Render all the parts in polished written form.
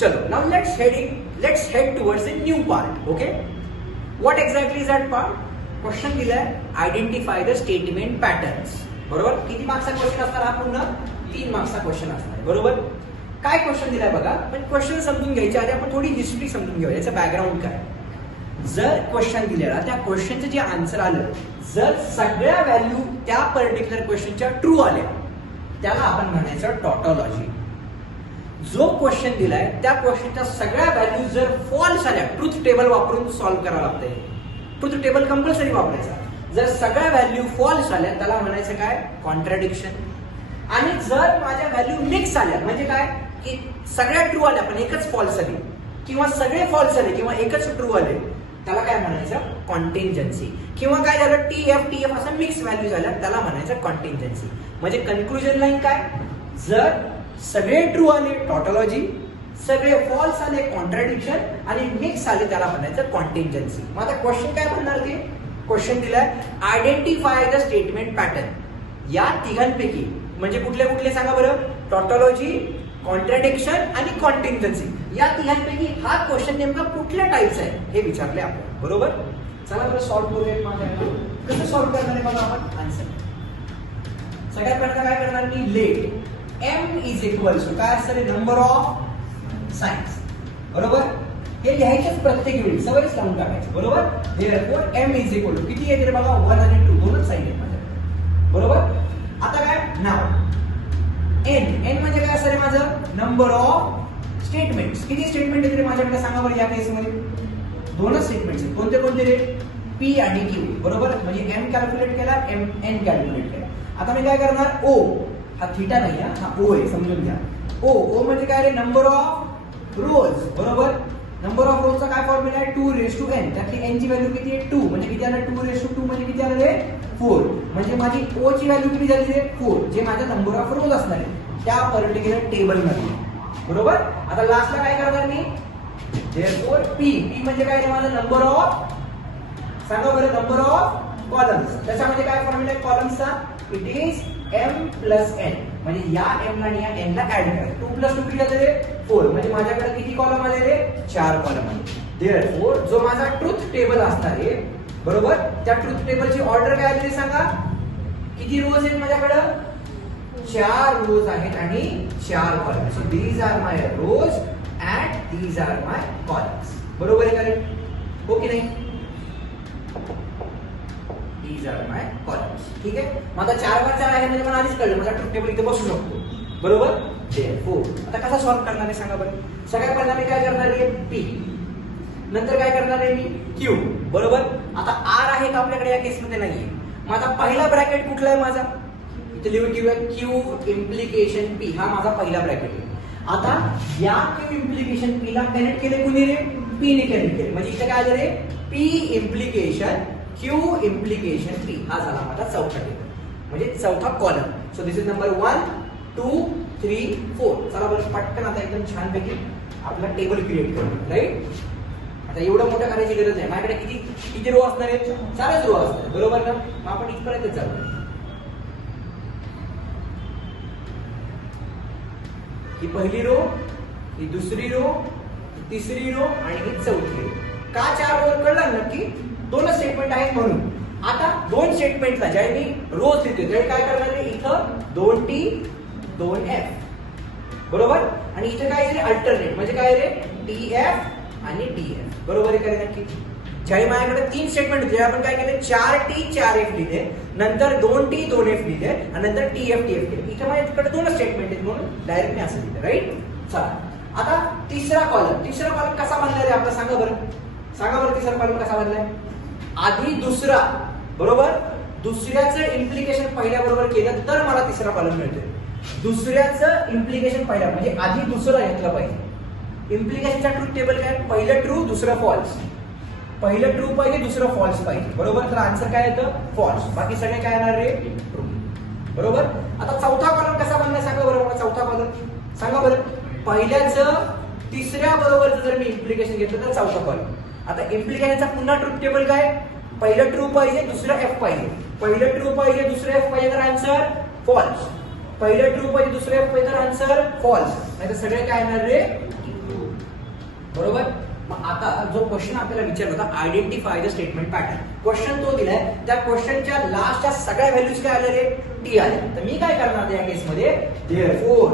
चलो now let's head towards the new part. Okay, what exactly is that part? Question दिलाय identify the statement patterns. बरोबर, किती मार्क्सचा question असणार हा? पूर्ण 3 मार्क्सचा क्वेश्चन असणार. बरोबर, काय क्वेश्चन दिलाय बघा. पण क्वेश्चन समजून घ्यायच्या आधी आपण थोडी हिस्ट्री समजून घेऊया, याचं बॅकग्राऊंड काय. जर क्वेश्चन दिलेला त्या क्वेश्चनचं जे आन्सर आलं, जर सगळ्या व्हॅल्यू त्या पर्टिक्युलर क्वेश्चनच्या ट्रू आल्या, त्याला आपण म्हणायचं टॉटॉलॉजी. जो क्वेश्चन दिलाय त्या क्वेश्चनच्या सगळ्या व्हॅल्यू जर फॉल्स आल्या, ट्रुथ टेबल वापरून सॉल्व्ह करावं लागतंय. ट्रुथ टेबल कंपल्सरी वापरायचा. जर सगळ्या व्हॅल्यू फॉल्स आल्या त्याला म्हणायचं काय? कॉन्ट्राडिक्शन. आणि जर माझ्या व्हॅल्यू मिक्स आल्या, म्हणजे काय की सगळ्या ट्रू आल्या पण एकच फॉल्स आली, किंवा सगळे फॉल्स आले किंवा एकच ट्रू आले, त्याला काय म्हणायचं? कॉन्टिंजन्सी. किंवा काय झालं, टीएफ असं मिक्स व्हॅल्यू झाल्या, त्याला म्हणायचं कॉन्टिंजन्सी. म्हणजे कन्क्लुजन लाईन काय? जर सगळे ट्रू आले टॉटॉलॉजी, सगळे फॉल्स आले कॉन्ट्राडिक्शन, आणि मिक्स आले त्याला म्हणायचं कॉन्टिंजन्सी. मग आता क्वेश्चन काय म्हणणार ते? क्वेश्चन दिलाय आयडेंटिफाय द स्टेटमेंट पॅटर्न. या तिघांपैकी म्हणजे कुठले कुठले सांगा बरं? टॉटॉलॉजी, कॉन्ट्राडिक्शन आणि कॉन्टिंजन्सी. या तिघांपैकी हा क्वेश्चन नेमका कुठल्या टाईपचा आहे हे विचारले आपण. बरोबर, चला बरं सॉल्व्ह करूया. माझ्याकडे कसं सॉल्व्ह करणार आहे बघा आपण आन्सर. सगळ्यात पहिल्यांदा काय करणार मी? Let M is equals to काय असतं? Number of science. बरोबर, हे लिहायचंच प्रत्येक वेळी, सवयच लावून टाकायचं. बरोबर, therefore M is equal to किती येते बघा? 1 आणि 2 दोनच साईन आहेत माझ्याकडे. बरोबर, आता काय नाव एन म्हणजे काय असतं माझं? Number of statements. किती स्टेटमेंट येते माझ्याकडे सांगा बरं? या केसमध्ये दोनच स्टेटमेंट्स आहेत. कोणते कोणते रे? पी आणि क्यू. बरोबर, म्हणजे एम कॅल्क्युलेट केला, एन कॅल्क्युलेट केला. आता मी काय करणार? ओ, हा थीटा नाही, हा ओ आहे, समजून घ्या. ओ म्हणजे काय रे? नंबर ऑफ रोज. बरोबर, नंबर ऑफ रोजचा काय फॉर्म्युला आहे? 2n. त्यातली n ची व्हॅल्यू किती आहे? 2. म्हणजे किती आलं? 2 म्हणजे किती आलं रे? 4. म्हणजे माझी o ची व्हॅल्यू किती झाली रे? 4. जे माझा नंबर ऑफ रोज असणार आहे त्या पर्टिक्युलर टेबल मध्ये. बरोबर, आता लास्टला काय करणार मी? देअरफॉर पी म्हणजे काय रे? माझा नंबर ऑफ, सांगा बरं, नंबर ऑफ कॉलम्स. त्याच्यामध्ये काय फॉर्म्युला आहे कॉलम्सचा? It is m plus n. म्हणजे या m ला आणि या n ला ऍड करा. 2 प्लस 2 किती झाले? 4. म्हणजे माझ्याकडे किती कॉलम आले रे? 4 कॉलम आले. देअरफॉर जो माझा ट्रुथ टेबल असणार आहे, बरोबर, त्या ट्रुथ टेबलची ऑर्डर काय आली सांगा? किती रोज आहेत माझ्याकडे? 4 रोज आहेत आणि 4 column. So these are my rows and these are my columns. बरोबर आहे का रे? हो की नाही? These are my columns. ठीक आहे, माझा 4x4 आहे म्हणजे मला आधीच कळलं माझा ट्रुथ टेबल इथे बसू शकतो. बरोबर, आता कसा सॉल्व्ह करणार आहे सांगा बरं? सगळ्यात पहिला मी काय करणार आहे? पी. नंतर काय करणार आहे मी? क्यू. बरोबर, आता आर आहे का आपल्याकडे? या केसमध्ये नाहीये. माझा पहिला ब्रॅकेट कुठला आहे माझा? इथे लिहून घेऊया, क्यू इम्प्लिकेशन पी. हा माझा पहिला ब्रॅकेट आहे. आता या क्यू इम्प्लिकेशन पी ला कनेक्ट केले कुणी रे? पी ने कनेक्ट केले. म्हणजे इथे काय आलं रे? P implication q implication p. हा झाला माझा चौथा टेबल, म्हणजे चौथा column. So this is number 1 2 3 4. चला बरं पटकन आता एकदम छानपैकी आपला टेबल क्रिएट करू. राईट, आता एवढं मोठं करायची गरज नाही. माझ्याकडे किती रो असणार आहेत? 4च रो असणार. बरोबर ना? मग आपण इथपर्यंत जाऊ. ही पहिली रो, ही दुसरी रो, ही तिसरी रो आणि ही चौथी रो. का 4 रो कळलं नक्की? 2 स्टेटमेंट आहेत म्हणून. आता 2 स्टेटमेंटला ज्यावेळी मी रोज लिहितो त्यावेळी काय करणार आहे? इथं 2t 2f. बरोबर, आणि इथे काय आहे? अल्टरनेट. म्हणजे काय रे? tf आणि tf. बरोबर आहे का नक्की? ज्यावेळी माझ्याकडे 3 स्टेटमेंट होते आपण काय केले? 4t 4f लिहिले, नंतर 2t 2f लिहिले आणि नंतर tf tf लिहिले. इथे माझ्याकडे 2 स्टेटमेंट आहेत म्हणून डायरेक्ट मी असं लिहिलं. राईट, चला आता तिसरा कॉलम कसा बनलाय रे आपला? सांगा बरं, तिसरा कॉलम कसा बनलाय? आधी दुसरा. बरोबर, दुसऱ्याचं इम्प्लिकेशन पहिल्या बरोबर केलं तर मला तिसरा कॉलम मिळतोय. दुसऱ्याचं इम्प्लिकेशन पहिला म्हणजे आधी दुसरा घेतलं पाहिजे. इम्प्लिकेशनचा ट्रूथ टेबल काय? पहिलं ट्रू दुसरं फॉल्स. पहिलं ट्रू पाहिजे दुसरं फॉल्स पाहिजे. बरोबर, तर आन्सर काय येतं? फॉल्स. बाकी सगळे काय येणार रे? ट्रू. बरोबर, आता चौथा कॉलम कसा बनलाय सांगा बरं मला? चौथा कॉलम सांगा बरं. पहिल्याचं तिसऱ्या बरोबर जर मी इम्प्लिकेशन घेतलं तर चौथा कॉलम. आता इम्प्लिकेशनचा पुन्हा ट्रूथ टेबल काय? पहिलं ट्रू पाहिजे दुसरं एफ पाहिजे. पहिलं ट्रू पाहिजे दुसरं एफ पाहिजे तर आन्सर फॉल्स. पहिलं ट्रू पाहिजे दुसरं एफ पाहिजे तर आन्सर फॉल्स. नाही तर सगळे काय येणार रे? बरोबर. मग आता जो क्वेश्चन आपल्याला विचारला होता identify the statement pattern, question तो दिलाय. त्या क्वेश्चनच्या लास्टच्या सगळ्या व्हॅल्यूज काय आलेले टी आले. तर मी काय करणार या केसमध्ये देअरफोर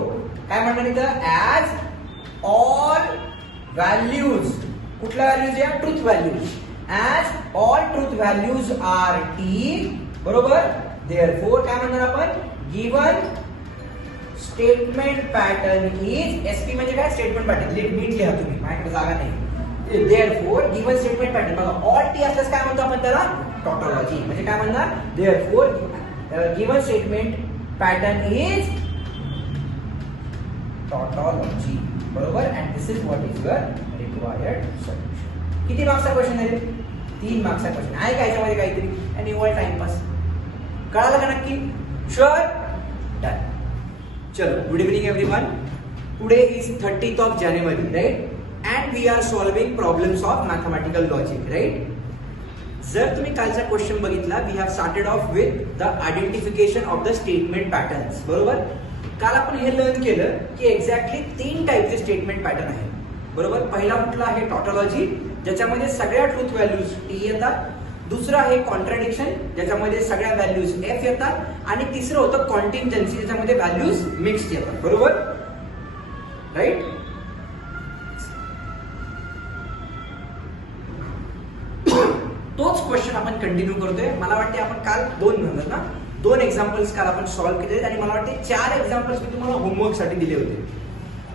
काय म्हणणार इथं ऍज ऑल व्हॅल्यूज, कुठल्या व्हॅल्यूज या truth values, as all truth values are T. बरोबर. देअरफोर काय म्हणणार आपण given statement pattern is, SP म्हणजे काय स्टेटमेंट पॅटर्न, नीट लिहा तुम्ही, माझ्याकडे जागा नाही. देअरफोर गिवन स्टेटमेंट पॅटर्न बघा ऑल टी असल्यास काय म्हणतो आपण त्याला टॉटॉलॉजी. म्हणजे काय म्हणणार therefore given statement pattern is tautology. बरोबर. And this is what is your required solution. किती मार्क्सचा क्वेश्चन आहे? 3 मार्क्सचा क्वेश्चन आहे का याच्यामध्ये काहीतरी आणि निव्वळ टाइमपास? कळालं का नक्की? शुअर. डन. चलो, good evening everyone. Today is 30th of January, right? And we are solving problems of mathematical logic, right? जर तुम्ही कालचा क्वेश्चन बघितला, we have started off with the identification of the statement patterns. बरोबर. काल आपण हे learn केलं की एक्झॅक्टली 3 टाईपचे स्टेटमेंट पॅटर्न आहेत. बरोबर. पहिला कुठला आहे टॉटॉलॉजी, ज्याच्यामध्ये सगळ्या ट्रूथ व्हॅल्यूज टी येतात. दुसरं आहे कॉन्ट्राडिक्शन, ज्याच्यामध्ये सगळ्या व्हॅल्यूज एफ येतात. आणि तिसरं होतं कॉन्टिंजन्सी, ज्याच्यामध्ये व्हॅल्यूज मिक्स्ड येतात. बरोबर. राईट. तोच क्वेश्चन आपण कंटिन्यू करतोय. मला वाटते आपण काल 2 एक्झाम्पल्स काल आपण सॉल्व्ह केले आणि मला वाटते 4 एक्झाम्पल्स मी तुम्हाला होमवर्क साठी दिले होते.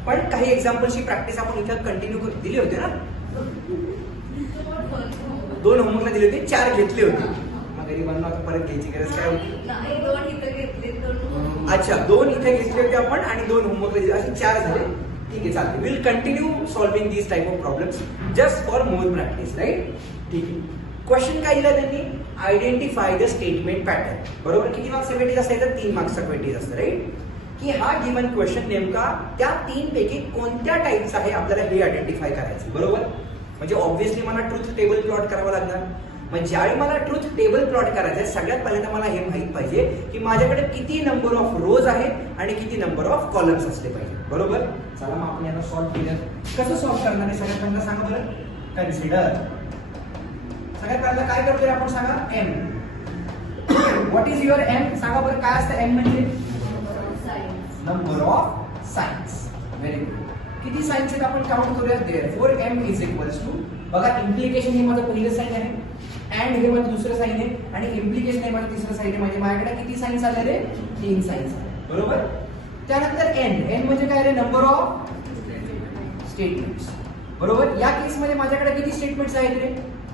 पण काही एक्झाम्पल्सची प्रॅक्टिस आपण इथं कंटिन्यू दिली होती ना. 2 होमवर्कला दिले होते, 4 घेतले होते. मग गरीबांना परत घ्यायची गरज काय होती? अच्छा, 2 इथे घेतले होते आपण आणि 2 होमवर्कला दिले, असे 4 झाले. ठीक आहे, चालते. Will continue solving these type of problems just for more practice, right? ठीक आहे. क्वेश्चन काय दिला त्यांनी? Identify the statement pattern. बरोबर. किती मार्क्सचा वेटेज असायचं? 3 मार्क्सचा वेटेज असतं, राईट? की हा गिवन क्वेश्चन नेमका त्या 3 पैकी कोणत्या टाईपचा आहे आपल्याला हे आयडेंटिफाय करायचं. बरोबर. म्हणजे ऑब्व्हियसली मला ट्रूथ टेबल प्लॉट करावं लागणार. मग ज्यावेळी मला ट्रूथ टेबल प्लॉट करायचं आहे, सगळ्यात पहिल्यांदा मला हे माहित पाहिजे की माझ्याकडे किती नंबर ऑफ रोज आहेत आणि किती नंबर ऑफ कॉलम्स असले पाहिजे. बरोबर. चला मग आपण याला सॉल्व्ह केलं. कसं सॉल्व्ह करणार आहे सगळ्यात पहिल्यांदा सांगा बरं. कन्सिडर. सगळ्यात पहिल्यांदा काय करतोय आपण सांगा? M. What is your M? सांगा बरं काय असतं एम म्हणजे? Number of signs. Very good. किती साइन्स आहेत आपण काउंट करूया. Therefore M is equals to, बघा इम्प्लिकेशन हे माझं पहिलं साइन आहे, अँड हे माझं दुसरं साइन आहे आणि इम्प्लिकेशन हे माझं तिसरं साइन आहे. म्हणजे माझ्याकडे किती साइन्स आले रे? 3 साइन्स. बरोबर. त्यानंतर एन. एन म्हणजे काय रे? Number of statements. बरोबर. या केस मध्ये माझ्याकडे किती स्टेटमेंट्स आहेत रे?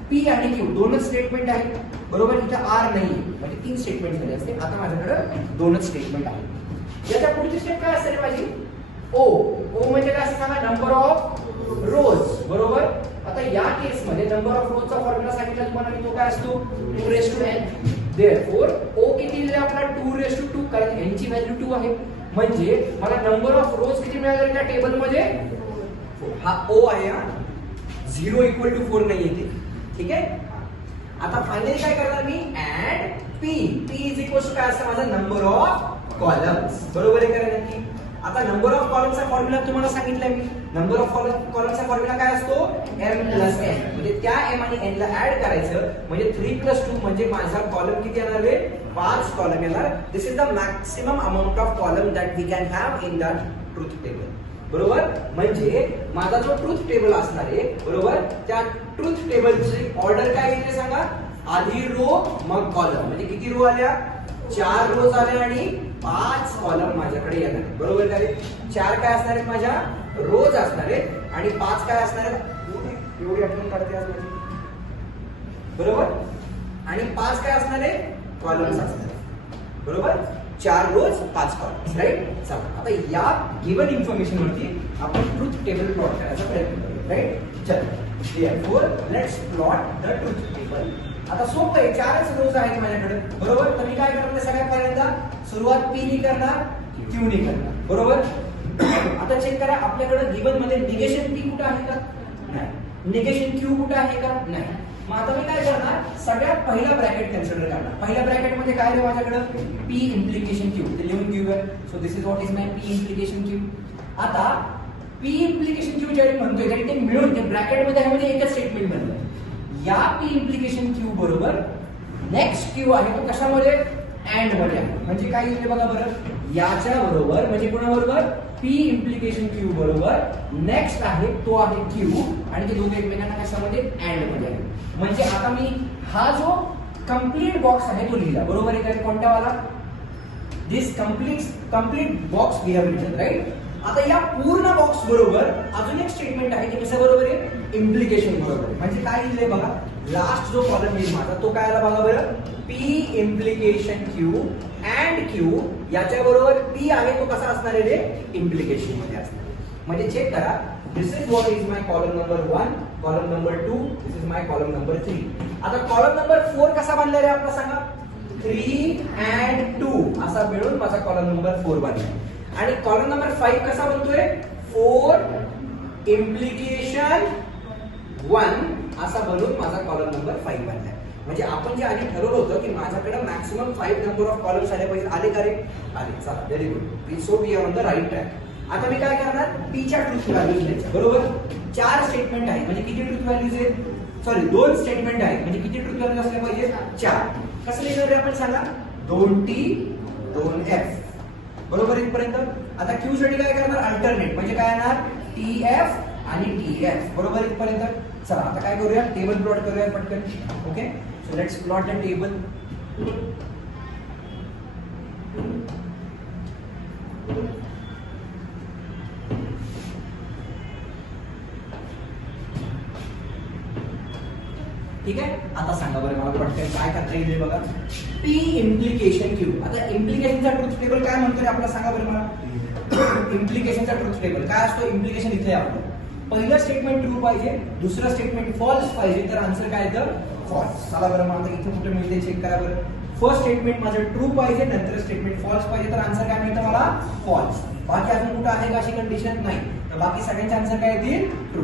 पी आणि क्यू 2च स्टेटमेंट आहेत. बरोबर. इथं आर नाही, म्हणजे 3 स्टेटमेंट झाले असते. आता माझ्याकडे 2च स्टेटमेंट आहेत. याच्या पुढची स्टेप काय असते रे माझी? ओ. ओ म्हणजे काय असं सांगा? नंबर ऑफ रोज. बरोबर. आता या केस मध्ये नंबर ऑफ रोजचा फॉर्म्युला सांगितला तुम्हाला की तो काय असतो? 2n. देअरफॉर ओ किती दिले आपल्याला? 2 कारण n ची व्हॅल्यू 2 आहे. म्हणजे मला नंबर ऑफ रोज किती मिळाले त्या टेबल मध्ये? हा ओ आहे. हा 0 = 4 नाही येते. ठीक आहे. आता फायनली काय करणार मी? Add p. P is equal to काय असतं माझा? Number of columns. बरोबर आहे का नक्की? आता नंबर ऑफ कॉलमचा फॉर्म्युला तुम्हाला सांगितलंय मी. नंबर ऑफ कॉलमचा फॉर्म्युला काय असतो? m + n. म्हणजे त्या m आणि n ला ऍड करायचं म्हणजे 3 + 2 म्हणजे माझा कॉलम किती येणार आहे? 5 कॉलम येणार. This is the maximum amount of column that we can have in that truth table. बरोबर. म्हणजे माझा जो ट्रूथ टेबल असणार आहे, बरोबर, त्या ट्रूथ टेबलची ऑर्डर काय येते सांगा? आधी रो मग कॉलम. म्हणजे किती रो आल्या? 4 रोज आल्या आणि 5 कॉलम माझ्याकडे येणार. बरोबर का रे? 4 काय असणार आहेत माझ्या? रोज असणार आहेत आणि 5 काय असणार आहेत? एवढी आठवण काढते आज माझी. बरोबर. आणि 5 काय असणार आहे? कॉलम्स असणार आहेत. बरोबर. 4 रोज 5 कॉलम्स, राईट? चला आता या गिवन इन्फॉर्मेशन वरती आपण ट्रूथ टेबल प्लॉट करायचा प्रयत्न करू, राईट? चला therefore let's plot the truth table. आता सोपं आहे, 4च रोज आहेत माझ्याकडे. बरोबर. तर मी काय करणार? सगळ्यात पहिल्यांदा सुरुवात पी नी करणार, क्यू नी करणार. बरोबर. आता चेक करा आपल्याकडे गिवन मध्ये निगेशन पी कुठे आहे का? नाही. निगेशन क्यू कुठे आहे का? नाही. मग आता मी काय करणार? सगळ्यात पहिला ब्रॅकेट कन्सिडर करणार. पहिल्या ब्रॅकेट मध्ये काय आहे माझ्याकडे? P implication Q. ते लिहून घेऊया. So this is what is my P implication Q. आता पी इम्प्लिकेशन क्यू ज्यावेळी म्हणतोय त्यावेळी ते मिळून ते ब्रॅकेटमध्ये आहे म्हणजे एकच स्टेटमेंट बनलं. या पी इम्प्लिकेशन क्यू बरोबर नेक्स्ट क्यू आहे तो कशामध्ये अँड मध्ये आहे. म्हणजे काय येईल बघा बरं, याच्या बरोबर म्हणजे कोणाबरोबर पी इम्प्लिकेशन क्यू बरोबर नेक्स्ट आहे तो आहे क्यू आणि ते दोघे एकमेकांना कशामध्ये अँड मध्ये आहे. म्हणजे आता मी हा जो कंप्लीट बॉक्स आहे तो लिहिला बरोबर आहे का, कोणता वाला, this complete box we have written right. आता या पूर्ण बॉक्स बरोबर अजून एक स्टेटमेंट आहे ते कसं बरोबर आहे, इम्प्लिकेशन बरोबर. म्हणजे काय लिहिलंय बघा, लास्ट जो कॉलम येईल माझा तो काय आला बघा बरं, P implication Q and Q याच्या बरोबर पी आहे तो कसा असणार आहे रे, इम्प्लिकेशन मध्ये असणार. म्हणजे चेक करा, this is what is my column number 1, column number 2, this is my column number 3. आता कॉलम नंबर 4 कसा बनला रे आपला सांगा, 3 and 2 असा मिळून माझा कॉलम नंबर 4 बनला. आणि कॉलम नंबर 5 कसा बनतोय, 4 इम्प्लिकेशन 1 असा बनून माझा कॉलम नंबर 5 बनलाय. म्हणजे आपण जे आधी ठरवलं होतं की माझ्याकडे मॅक्सिमम 5 नंबर ऑफ कॉलम्स आले पाहिजे, आले का रे, आले. चला very good, so we are on the right track. आता मी काय करणार, पी च्या ट्रूथ व्हॅल्यूज घ्यायच्या बरोबर. 4 स्टेटमेंट आहे म्हणजे किती ट्रूथ व्हॅल्यूज आहेत, सॉरी 2 स्टेटमेंट आहे म्हणजे किती ट्रूथ व्हॅल्यूज असले पाहिजे, 4. कसं लिहिणार रे आपण सांगा, 2t 2f बरोबर इथपर्यंत. आता क्यू साठी काय करणार, अल्टरनेट म्हणजे काय येणार, टीएफ आणि टीएफ बरोबर इथपर्यंत. चला आता काय करूया, टेबल प्लॉट करूया पटकन. Okay, so let's plot the table. ठीक आहे, आता सांगा बरं मला पटकन काय करता येईल बघा. पी इम्प्लिकेशन क्यू, आता इम्प्लिकेशनचा ट्रूथ टेबल काय म्हणतोय आपल्याला सांगा बरं मला. इम्प्लिकेशनचा ट्रूथ टेबल काय असतो, इम्प्लिकेशन इथे आपलं पहिलं स्टेटमेंट ट्रू पाहिजे, दुसरं स्टेटमेंट फॉल्स पाहिजे तर आन्सर काय येतं, फॉल्स. चला बरं मग आता इथे कुठे मिळते चेक करा बरं. फर्स्ट स्टेटमेंट माझं ट्रू पाहिजे, नंतर स्टेटमेंट फॉल्स पाहिजे तर आन्सर काय मिळतं मला, फॉल्स. बाकी अजून कुठं आहे का अशी कंडिशन नाही, तर बाकी सगळ्यांचे आन्सर काय येतील, ट्रू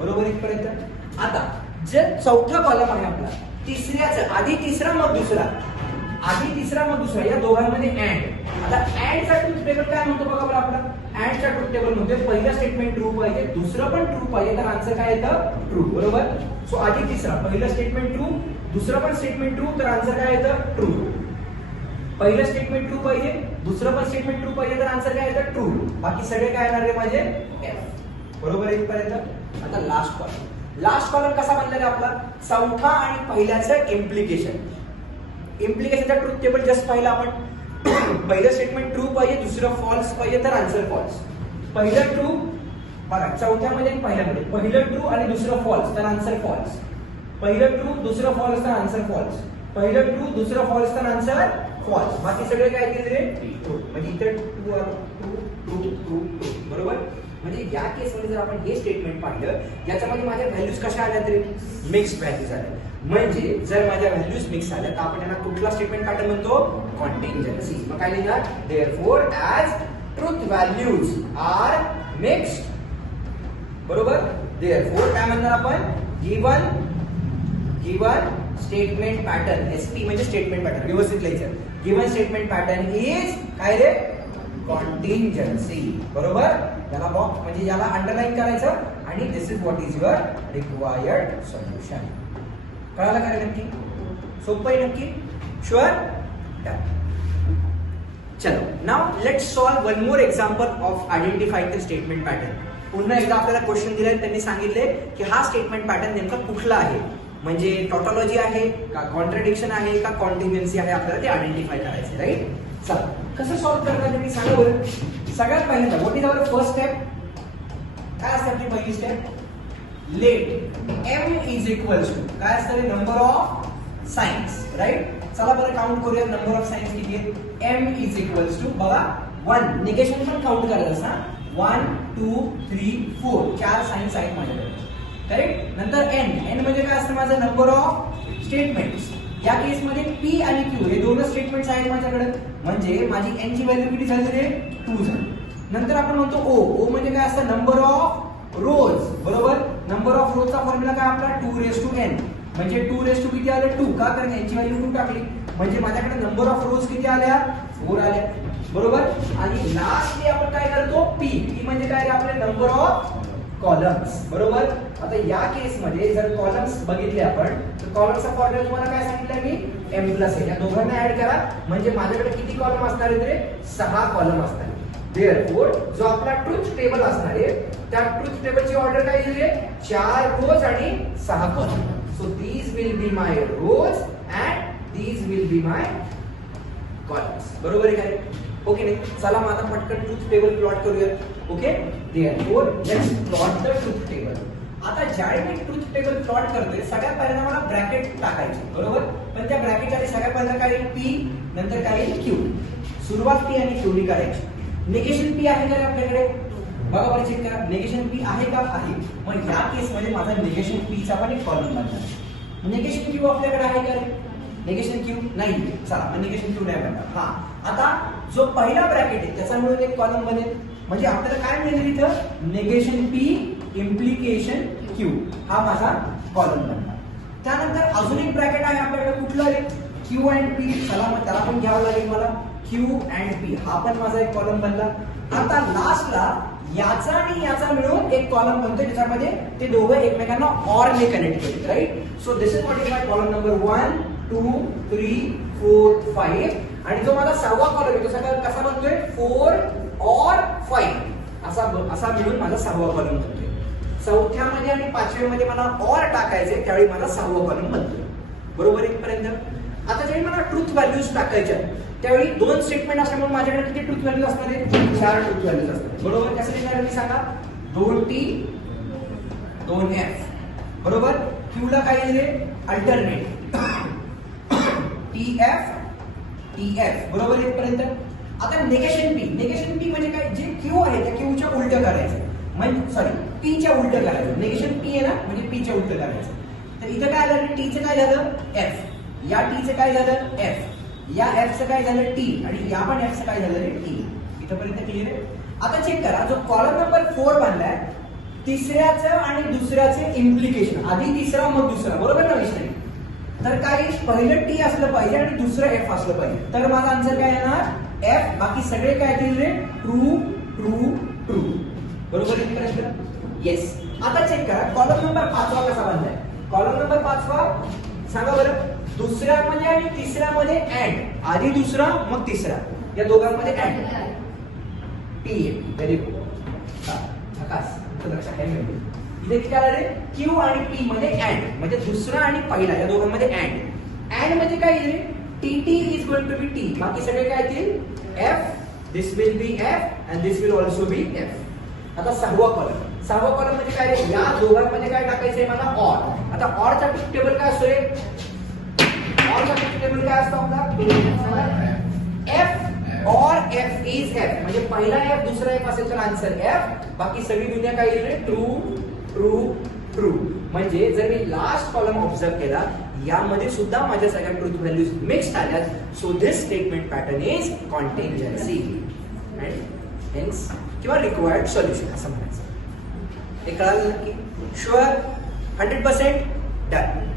बरोबर इथपर्यंत. आता जर चौथा कॉलम आहे आपला, तिसऱ्याच आधी तिसरा मग दुसरा, आधी तिसरा मग दुसरा, या दोघांमध्ये अँड. आता अँड चा ट्रूथ टेबल काय म्हणतो बघा बरं आपला, अँड चा ट्रूथ टेबल म्हणजे पहिलं स्टेटमेंट ट्रू पाहिजे, दुसरं पण ट्रू पाहिजे तर आन्सर काय येतं, ट्रू बरोबर. सो आधी तिसरा, पहिलं स्टेटमेंट ट्रू, दुसरं पण स्टेटमेंट ट्रू तर आन्सर काय येतं, ट्रू. पहिलं स्टेटमेंट ट्रू पाहिजे, दुसरं पण स्टेटमेंट ट्रू पाहिजे तर आन्सर काय येतं, ट्रू. बाकी सगळे काय येणार रे माझे, एफ बरोबर इथपर्यंत. आता लास्ट कॉलम, लास्ट कॉलम कसा बनलेला आपला, चौथा आणि पहिल्याचं इम्प्लिकेशन. इम्प्लिकेशनचा ट्रूथ टेबल जस्ट पाहिलं आपण. पहिलं स्टेटमेंट ट्रू पाहिजे, दुसरं फॉल्स पाहिजे तर आन्सर फॉल्स. पहिलं ट्रू बघा, चौथ्यामध्ये आणि पहिल्यामध्ये पहिलं ट्रू आणि दुसरं फॉल्स तर आन्सर फॉल्स. पहिलं ट्रू दुसरं फॉल्स तर आन्सर फॉल्स. पहिलं ट्रू दुसरं फॉल्स तर आन्सर फॉल्स. बाकी सगळे काय केले रे, ट्रू. म्हणजे इथे true true true true true बरोबर. म्हणजे या केसमध्ये जर आपण हे स्टेटमेंट पाहिलं, याच्यामध्ये माझ्या व्हॅल्यूज कशा आल्या तरी मिक्स्ड व्हॅल्यूज आल्या. म्हणजे जर माझ्या व्हॅल्यूज मिक्स झाल्या तर आपण यांना कुठला स्टेटमेंट पॅटर्न म्हणतो, कॉन्टिंजन्सी. मग काय लिहिणार, therefore as truth values are mixed बरोबर. देअरफॉर काय म्हणणार आपण, गिवन स्टेटमेंट पॅटर्न, एसपी म्हणजे स्टेटमेंट पॅटर्न, व्यवस्थित लिहायचं. गिवन स्टेटमेंट पॅटर्न इज काय रे, कॉन्टिंजन्सी बरोबर. याला बॉक्स म्हणजे याला अंडरलाईन करायचं आणि this is what is your required solution. कळालं का रे नक्की, सोपं आहे नक्की, शुअर. चलो now let's solve one more example of identifying the statement pattern. पुन्हा एकदा आपल्याला क्वेश्चन दिले, त्यांनी सांगितले की हा स्टेटमेंट पॅटर्न नेमका कुठला आहे, म्हणजे टॉटॉलॉजी आहे का, कॉन्ट्रडिक्शन आहे का, कॉन्टिन्युएन्सी आहे, आपल्याला ते आयडेंटिफाय करायचे राईट. चला कसं सॉल्व्ह करणार मी सांगा बरं. सगळ्यात पहिल्यांदा what is our first step, काय असते आपली पहिली step, let M is equals to काय असतं, नंबर ऑफ साइन्स राईट. चला बरं काउंट करूया नंबर ऑफ साइन्स किती आहे. एम इज इक्वल्स टू बघा 1, निगेशन पण काउंट करायचं ना, 1 2 3 4 4 साइन्स आहेत माझ्याकडे करेक्ट. नंतर एन म्हणजे काय असतं माझं, नंबर ऑफ स्टेटमेंट्स. या केस मध्ये पी आणि क्यू हे दोन स्टेटमेंट्स आहेत माझ्याकडे, म्हणजे माझी एन ची व्हॅल्यू किती झाली रे, 2 झाली. नंतर आपण म्हणतो ओ म्हणजे काय असतं, नंबर ऑफ रोज बरोबर. नंबर ऑफ रोजचा फॉर्म्युला काय आपला 2 raised to n. म्हणजे 2 रेस टू किती आले 2 का कारण यांची व्हॅल्यू 2 टाकली म्हणजे माझ्याकडे नंबर ऑफ रोज किती आल्या 4 आल्या बरोबर आणि लास्टली आपण काय करतो पी म्हणजे काय आपले नंबर ऑफ कॉलम्स बरोबर आता या केस मध्ये जर कॉलम्स बघितले आपण तर कॉलमचा फॉर्म्युला तुम्हाला काय सांगितलं मी m प्लस a या दोघांना ऍड करा म्हणजे माझ्याकडे किती कॉलम असणार आहेत रे 6 कॉलम असणार देअरफॉर जो आपला ट्रुथ टेबल असणार आहे त्या ट्रुथ टेबलची ऑर्डर काय दिली आहे 4 रोज आणि 6 column so these will be my rows and these will be my columns बरोबर आहे काय ओके नाही चला मग आता पटकन ट्रुथ टेबल प्लॉट करूया okay therefore let's plot the truth table आता ज्यावेळी मी ट्रुथ टेबल प्लॉट करतोय सगळ्यात पहिल्यांदा मला ब्रॅकेट टाकायचे बरोबर पण त्या ब्रॅकेटच्या आधी सगळ्यात पहिल्यांदा काय येईल पी नंतर काय येईल क्यू सुरुवात पी आणि क्यू नी करायची निगेशन पी आहे का आपल्याकडे बघा बरं चेक करा निगेशन पी आहे का आहे मग या केस मध्ये माझा निगेशन पी चा पण एक कॉलम बनणार निगेशन क्यू आपल्याकडे आहे का रे निगेशन क्यू नाही चला मग निगेशन क्यू नाही बनणार हा आता जो पहिला ब्रॅकेट आहे त्याचा मिळून एक कॉलम बनेल म्हणजे आपल्याला काय मिळेल इथं निगेशन पी इम्प्लिकेशन क्यू हा माझा कॉलम बनणार त्यानंतर अजून एक ब्रॅकेट आहे आपल्याकडे कुठलं आहे क्यू अँड पी चला मग त्याला पण घ्यावं लागेल मला क्यू अँड पी हा पण माझा एक कॉलम बनला आता लास्टला याचा आणि याचा मिळून एक कॉलम बनतो ज्याच्यामध्ये ते दोघं एकमेकांना ऑर ने कनेक्ट केले right so this is what is my column number 1 2 3 4 5 आणि जो माझा 6वा कॉलम आहे तो कसा बनतोय 4 और 5 असा मिळून माझा 6वा कॉलम बनतोय चौथ्यामध्ये आणि 5व्यामध्ये मला और टाकायचे त्यावेळी माझा 6वा कॉलम बनतोय बरोबर इथपर्यंत आता ज्यावेळी मला ट्रुथ व्हॅल्यूज टाकायच्या त्यावेळी 2 स्टेटमेंट असल्यामुळे माझ्याकडे किती ट्रुथ व्हॅल्यूज असणार आहेत 4 ट्रुथ व्हॅल्यूज असतात बरोबर कसं लिहिणार मी सांगा 2t 2f बरोबर क्यू ला काय लिहिले अल्टरनेट TF बरोबर इथपर्यंत आता निगेशन पी म्हणजे काय जे क्यू आहे त्या क्यूच्या उलट करायचं म्हणजे सॉरी पी च्या उलट करायचं निगेशन पी आहे ना म्हणजे पी च्या उलट करायचं तर इथं काय झालं टी चं काय झालं एफ या टी चं काय झालं एफ या एफ चं काय झालं टी आणि या पण एफ चं काय झालं रे टी इथपर्यंत क्लिअर आहे आता चेक करा जो कॉलम नंबर 4 बनलाय तिसऱ्याचं आणि दुसऱ्याचे इम्प्लिकेशन आधी तिसरा मग दुसरा बरोबर ना विषय तर काय पहिलं टी असलं पाहिजे आणि दुसरं एफ असलं पाहिजे तर माझा आन्सर काय येणार एफ बाकी सगळे काय येतील रे ट्रू ट्रू ट्रू बरोबर इथपर्यंत येस आता चेक करा कॉलम नंबर 5वा कसा बनलाय कॉलम नंबर 5वा सांगा बरं दुसऱ्यामध्ये आणि तिसऱ्यामध्ये अँड आधी दुसरा मग तिसरा या दोघांमध्ये अँड टी व्हेरी गुड आकाश लक्षात ठेवा इथे किती आलं रे क्यू आणि पी मध्ये अँड म्हणजे दुसरा आणि पहिला या दोघांमध्ये अँड म्हणजे काय येईल T is going to be T बाकी सगळे काय येतील F this will be F and this will also be F आता 6वा कॉलम म्हणजे काय रे या दोघांमध्ये काय टाकायचंय मला ऑर आता ऑरचा टेबल काय असतोय ऑरचा टेबल काय असतो आपला एफ और एफ इज एफ म्हणजे पहिला एफ दुसरा एफ असेल तर आन्सर एफ बाकी सगळी दुनिया काय येईल रे ट्रू ट्रू ट्रू म्हणजे जर मी लास्ट कॉलम ऑब्झर्व केला यामध्ये सुद्धा माझ्या सगळ्या ट्रूथ व्हॅल्यूज मिक्स्ड आल्यात so this statement pattern is contingency and hence किंवा रिक्वायर्ड सोल्युशन असं म्हणायचं हे कळालं नक्की शुअर 100% डन